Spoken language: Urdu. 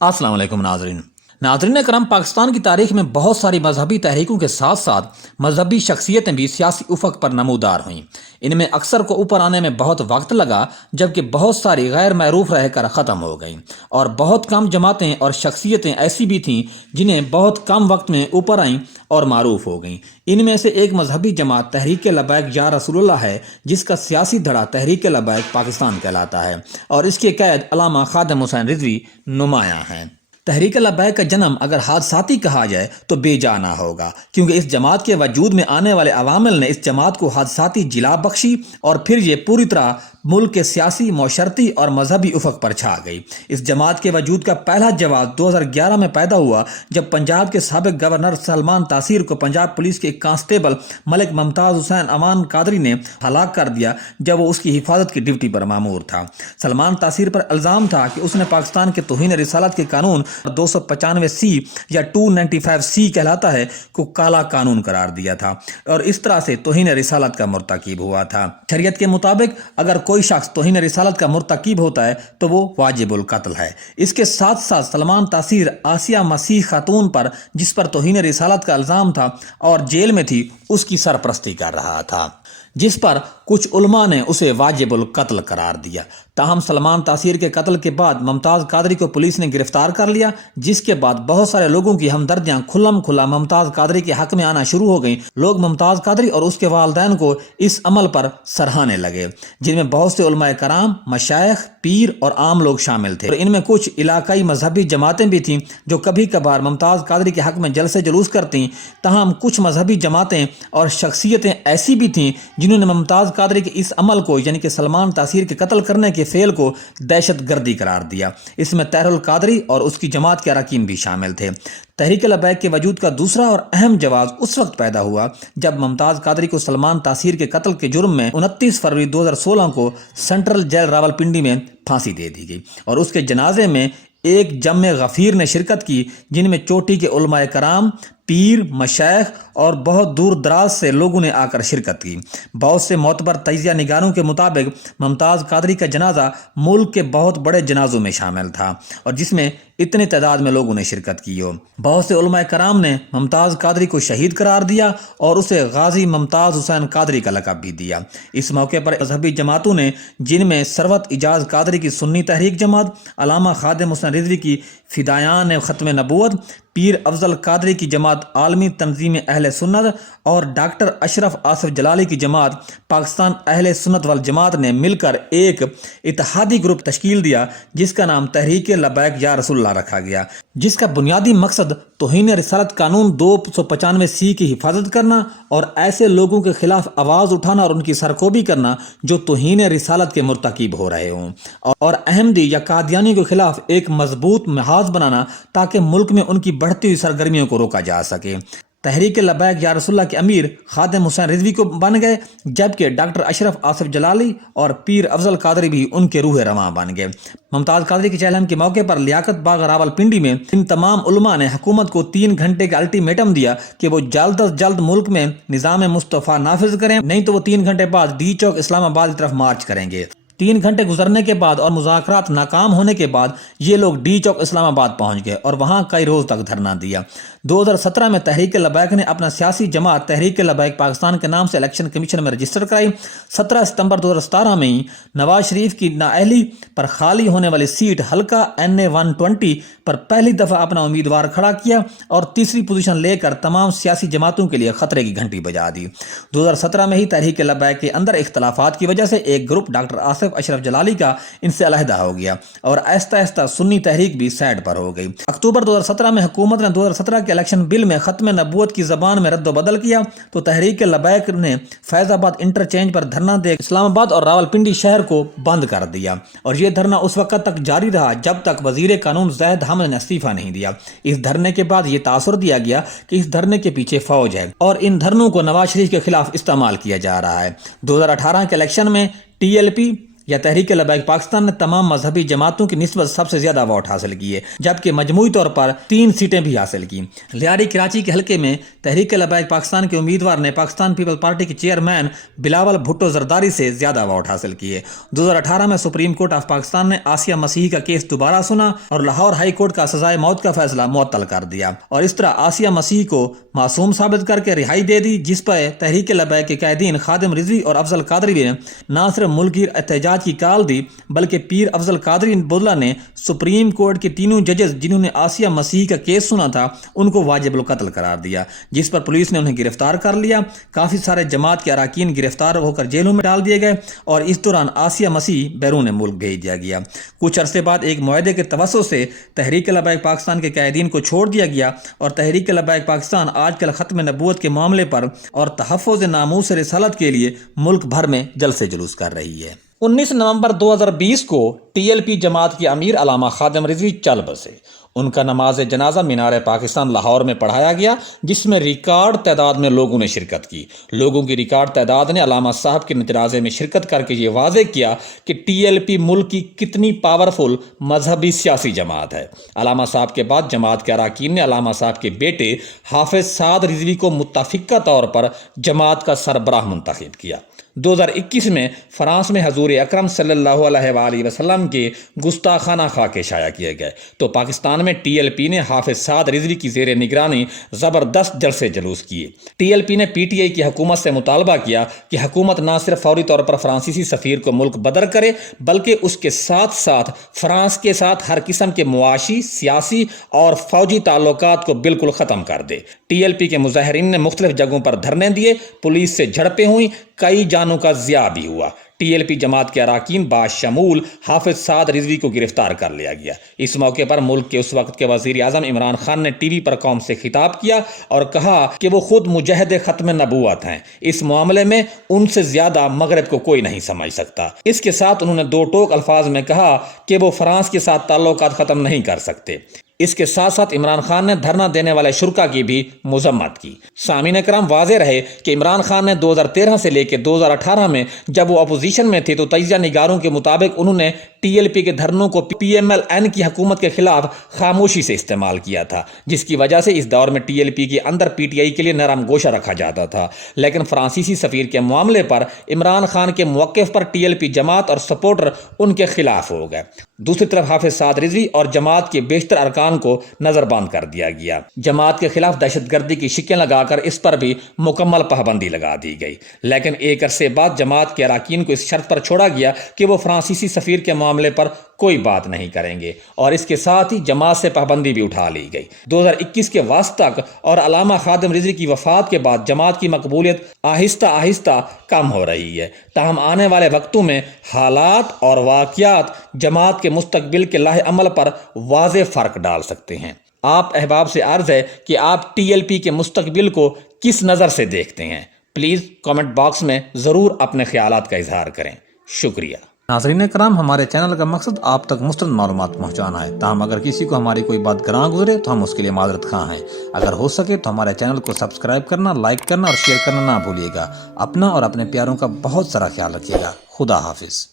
السلام علیکم ناظرین کرام، پاکستان کی تاریخ میں بہت ساری مذہبی تحریکوں کے ساتھ ساتھ مذہبی شخصیتیں بھی سیاسی افق پر نمودار ہوئیں۔ ان میں اکثر کو اوپر آنے میں بہت وقت لگا، جبکہ بہت ساری غیر معروف رہ کر ختم ہو گئیں، اور بہت کم جماعتیں اور شخصیتیں ایسی بھی تھیں جنہیں بہت کم وقت میں اوپر آئیں اور معروف ہو گئیں۔ ان میں سے ایک مذہبی جماعت تحریک لبیک یا رسول اللہ ہے، جس کا سیاسی دھڑا تحریک لبیک پاکستان کہلاتا ہے، اور اس کے قائد علامہ خادم حسین رضوی نمایاں ہیں۔ تحریک لبیک کا جنم اگر حادثاتی کہا جائے تو بے جا نہ ہوگا، کیونکہ اس جماعت کے وجود میں آنے والے عوامل نے اس جماعت کو حادثاتی جلا بخشی، اور پھر یہ پوری طرح ملک کے سیاسی، معاشرتی اور مذہبی افق پر چھا گئی۔ اس جماعت کے وجود کا پہلا جواز 2011 میں پیدا ہوا، جب پنجاب کے سابق گورنر سلمان تاثیر کو پنجاب پولیس کے ایک کانسٹیبل ملک ممتاز حسین امان قادری نے ہلاک کر دیا جب وہ اس کی حفاظت کی ڈیوٹی پر مامور تھا۔ سلمان تاثیر پر الزام تھا کہ اس نے پاکستان کے توہین رسالت کے قانون 295C یا 295C کہلاتا ہے کو کالا قانون قرار دیا تھا، اور اس طرح سے توہین رسالت کا مرتکب ہوا تھا۔ شریعت کے مطابق اگر کوئی شخص توہین رسالت کا مرتکب ہوتا ہے تو وہ واجب القتل ہے۔ اس کے ساتھ ساتھ سلمان تاثیر آسیہ مسیح خاتون پر، جس پر توہین رسالت کا الزام تھا اور جیل میں تھی، اس کی سرپرستی کر رہا تھا، جس پر کچھ علماء نے اسے واجب القتل قرار دیا۔ تاہم سلمان تاثیر کے قتل کے بعد ممتاز قادری کو پولیس نے گرفتار کر لیا، جس کے بعد بہت سارے لوگوں کی ہمدردیاں کھلم کھلا ممتاز قادری کے حق میں آنا شروع ہو گئیں۔ لوگ ممتاز قادری اور اس کے والدین کو اس عمل پر سراہنے لگے، جن میں بہت سے علماء کرام، مشائخ، پیر اور عام لوگ شامل تھے، اور ان میں کچھ علاقائی مذہبی جماعتیں بھی تھیں جو کبھی کبھار ممتاز قادری کے حق میں جلسے جلوس کرتیں۔ تاہم کچھ مذہبی جماعتیں اور شخصیتیں ایسی بھی تھیں جنہوں نے ممتاز قادری کے اس عمل کو، یعنی کہ سلمان تاثیر کے قتل کرنے کے فعل کو دہشت گردی قرار دیا۔ اس میں طاہر القادری اور اس کی جماعت کے اراکین بھی شامل تھے۔ تحریک لبیک کے وجود کا دوسرا اور اہم جواز اس وقت پیدا ہوا جب ممتاز قادری کو سلمان تاثیر کے قتل کے جرم میں 29 فروری 2016 کو سینٹرل جیل راولپنڈی میں پھانسی دے دی گئی، اور اس کے جنازے میں ایک جمع غفیر نے شرکت کی، جن میں چوٹی کے علماء کرام، پیر، مشائخ اور بہت دور دراز سے لوگوں نے آ کر شرکت کی۔ بہت سے معتبر تجزیہ نگاروں کے مطابق ممتاز قادری کا جنازہ ملک کے بہت بڑے جنازوں میں شامل تھا، اور جس میں اتنے تعداد میں لوگوں نے شرکت کی ہو۔ بہت سے علماء کرام نے ممتاز قادری کو شہید قرار دیا اور اسے غازی ممتاز حسین قادری کا لقب بھی دیا۔ اس موقع پر مذہبی جماعتوں نے، جن میں ثروت اجاز قادری کی سنی تحریک جماعت، علامہ خادم حسین رضوی کی فدایان ختم نبوت، پیر افضل قادری کی جماعت عالمی تنظیم اہل سنت، اور ڈاکٹر اشرف آصف جلالی کی جماعت پاکستان اہل سنت والجماعت نے مل کر ایک اتحادی گروپ تشکیل دیا، جس کا نام تحریک لبیک یا رسول اللہ رکھا گیا، جس کا بنیادی مقصد توہین رسالت قانون 295C کی حفاظت کرنا اور ایسے لوگوں کے خلاف آواز اٹھانا اور ان کی سرکوبی کرنا جو توہین رسالت کے مرتکب ہو رہے ہوں، اور احمدی یا قادیانی کے خلاف ایک مضبوط محاذ بنانا تاکہ ملک میں ان کی بڑھتی ہوئی سرگرمیوں کو روکا جا سکے۔ تحریک لبیک یا رسول اللہ کے امیر خادم حسین رضوی کو بن گئے، جبکہ ڈاکٹر اشرف آصف جلالی اور پیر افضل قادری بھی ان کے روح رواں بن گئے۔ ممتاز قادری کے چہلم کے موقع پر لیاقت باغ راولپنڈی میں ان تمام علماء نے حکومت کو 3 گھنٹے کا الٹیمیٹم دیا کہ وہ جلد از جلد ملک میں نظام مصطفیٰ نافذ کریں، نہیں تو وہ 3 گھنٹے بعد ڈی چوک اسلام آباد کی طرف مارچ کریں گے۔ 3 گھنٹے گزرنے کے بعد اور مذاکرات ناکام ہونے کے بعد یہ لوگ ڈی چوک اسلام آباد پہنچ گئے اور وہاں کئی روز تک دھرنا دیا۔ 2017 میں تحریک لبیک نے اپنا سیاسی جماعت تحریک لبیک پاکستان کے نام سے الیکشن کمیشن میں رجسٹر کرائی۔ 17 ستمبر 2017 میں ہی نواز شریف کی نااہلی پر خالی ہونے والی سیٹ حلقہ NA 120 پر پہلی دفعہ اپنا امیدوار کھڑا کیا اور تیسری پوزیشن لے کر تمام سیاسی جماعتوں کے لیے خطرے کی گھنٹی بجا دی۔ 2017 میں ہی تحریک لبیک کے اندر اختلافات کی وجہ سے ایک گروپ ڈاکٹر آصف اشرف جلالی کا ان سے علیحدہ ہو گیا، اور آہستہ آہستہ سنی تحریک بھی سائڈ پر ہو گئی۔ اکتوبر 2017 میں حکومت نے 2017 کے الیکشن بل میں ختم نبوت کی زبان میں رد و بدل کیا، تو تحریک لبیک نے فیض آباد انٹرچینج پر دھرنا دے اسلام آباد اور راولپنڈی شہر کو بند کر دیا، اور یہ دھرنا اس وقت تک جاری رہا جب تک وزیر قانون زاہد حمد نے استعفیٰ نہیں دیا۔ اس دھرنے کے بعد یہ تاثر دیا گیا کہ اس دھرنے کے پیچھے فوج ہے، اور ان دھرنوں کو نواز شریف کے خلاف استعمال کیا جا رہا ہے۔ 2018 کے الیکشن میں TLP یا تحریک لبیک پاکستان نے تمام مذہبی جماعتوں کی نسبت سب سے زیادہ ووٹ حاصل کیے، جبکہ مجموعی طور پر 3 سیٹیں بھی حاصل کی۔ لیاری کراچی کے حلقے میں تحریک لبیک پاکستان کے امیدوار نے پاکستان پیپل پارٹی کے چیئرمین بلاول بھٹو زرداری سے زیادہ ووٹ حاصل کیے۔ 2018 میں سپریم کورٹ آف پاکستان نے آسیہ مسیحی کا کیس دوبارہ سنا اور لاہور ہائی کورٹ کا سزائے موت کا فیصلہ معطل کر دیا، اور اس طرح آسیہ مسیحی کو معصوم ثابت کر کے رہائی دے دی، جس پر تحریک لبیک کے قائدین خادم رضوی اور افضل قادری نے نہ صرف ملکی احتجاج کی کال دی، بلکہ پیر افضل قادری بودلہ نے سپریم کورٹ کے تینوں ججز جنہوں نے آسیہ مسیحی کا کیس سنا تھا ان کو واجب القتل قرار دیا، جس پر پولیس نے انہیں گرفتار کر لیا۔ کافی سارے جماعت کے اراکین گرفتار ہو کر جیلوں میں ڈال دیے گئے اور اس دوران آسیہ مسیح بیرون ملک بھیج دیا گیا۔ کچھ عرصے بعد ایک معاہدے کے توسط سے تحریک لبیک پاکستان کے قائدین کو چھوڑ دیا گیا اور تحریک لبیک پاکستان آج کل ختم نبوت کے معاملے پر اور تحفظ ناموس رسالت کے لیے ملک بھر میں جلسے جلوس کر رہی ہے۔ 19 نومبر 2020 کو ٹی ایل پی جماعت کے امیر علامہ خادم رضوی چل بسے۔ ان کا نماز جنازہ مینار پاکستان لاہور میں پڑھایا گیا، جس میں ریکارڈ تعداد میں لوگوں نے شرکت کی۔ لوگوں کی ریکارڈ تعداد نے علامہ صاحب کے جنازے میں شرکت کر کے یہ واضح کیا کہ ٹی ایل پی ملک کی کتنی پاورفل مذہبی سیاسی جماعت ہے۔ علامہ صاحب کے بعد جماعت کے اراکین نے علامہ صاحب کے بیٹے حافظ سعد رضوی کو متفقہ طور پر جماعت کا سربراہ منتخب کیا۔ 2021 میں فرانس میں حضور اکرم صلی اللہ علیہ وآلہ وسلم کے گستاخانہ خاکے شائع کیے گئے تو پاکستان میں ٹی ایل پی نے حافظ سعد رضوی کی زیر نگرانی زبردست جلسے جلوس کیے۔ ٹی ایل پی نے پی ٹی آئی کی حکومت سے مطالبہ کیا کہ حکومت نہ صرف فوری طور پر فرانسیسی سفیر کو ملک بدر کرے، بلکہ اس کے ساتھ ساتھ فرانس کے ساتھ ہر قسم کے معاشی، سیاسی اور فوجی تعلقات کو بالکل ختم کر دے۔ ٹی ایل پی کے مظاہرین نے مختلف جگہوں پر دھرنے دیے، پولیس سے جھڑپیں ہوئیں، کئی جانوں کا ضیاع بھی ہوا۔ ٹی ایل پی جماعت کے اراکین باشمول حافظ سعد رضوی کو گرفتار کر لیا گیا۔ اس موقع پر ملک کے اس وقت کے وزیر اعظم عمران خان نے ٹی وی پر قوم سے خطاب کیا اور کہا کہ وہ خود مجاہد ختم نبوت ہیں، اس معاملے میں ان سے زیادہ مغرب کو کوئی نہیں سمجھ سکتا۔ اس کے ساتھ انہوں نے دو ٹوک الفاظ میں کہا کہ وہ فرانس کے ساتھ تعلقات ختم نہیں کر سکتے۔ اس کے ساتھ ساتھ عمران خان نے دھرنا دینے والے شرکا کی بھی مذمت کی۔ سامعین کرام، واضح رہے کہ عمران خان نے 2013 سے لے کے 2018 میں جب وہ اپوزیشن میں تھے تو تجزیہ نگاروں کے مطابق انہوں نے ٹی ایل پی کے دھرنوں کو پی ایم ایل این کی حکومت کے خلاف خاموشی سے استعمال کیا تھا، جس کی وجہ سے اس دور میں ٹی ایل پی کے اندر پی ٹی آئی کے لیے نرم گوشہ رکھا جاتا تھا۔ لیکن فرانسیسی سفیر کے معاملے پر عمران خان کے موقف پر ٹی ایل پی جماعت اور سپورٹر ان کے خلاف ہو گئے۔ دوسری طرف حافظ سعد رضوی اور جماعت کے بیشتر ارکان کو نظر بند کر دیا گیا۔ جماعت کے خلاف دہشت گردی کی شکیں لگا کر اس پر بھی مکمل پابندی لگا دی گئی، لیکن ایک عرصے بعد جماعت کے اراکین کو اس شرط پر چھوڑا گیا کہ وہ فرانسیسی سفیر کے معاملے پر کوئی بات نہیں کریں گے، اور اس کے ساتھ ہی جماعت سے پابندی بھی اٹھا لی گئی۔ 2021 کے وسط تک اور علامہ خادم رضوی کی وفات کے بعد جماعت کی مقبولیت آہستہ آہستہ کم ہو رہی ہے۔ تاہم آنے والے وقتوں میں حالات اور واقعات جماعت کے مستقبل کے لاہ عمل پر واضح فرق ڈال سکتے ہیں۔ آپ احباب سے عرض ہے کہ آپ ٹی ایل پی کے مستقبل کو کس نظر سے دیکھتے ہیں؟ پلیز کامنٹ باکس میں ضرور اپنے خیالات کا اظہار کریں۔ شکریہ۔ ناظرین کرام، ہمارے چینل کا مقصد آپ تک مستند معلومات پہنچانا ہے، تاہم اگر کسی کو ہماری کوئی بات گراں گزرے تو ہم اس کے لیے معذرت خواہ ہیں۔ اگر ہو سکے تو ہمارے چینل کو سبسکرائب کرنا، لائک کرنا اور شیئر کرنا نہ بھولیے گا۔ اپنا اور اپنے پیاروں کا بہت سارا خیال رکھیے گا۔ خدا حافظ۔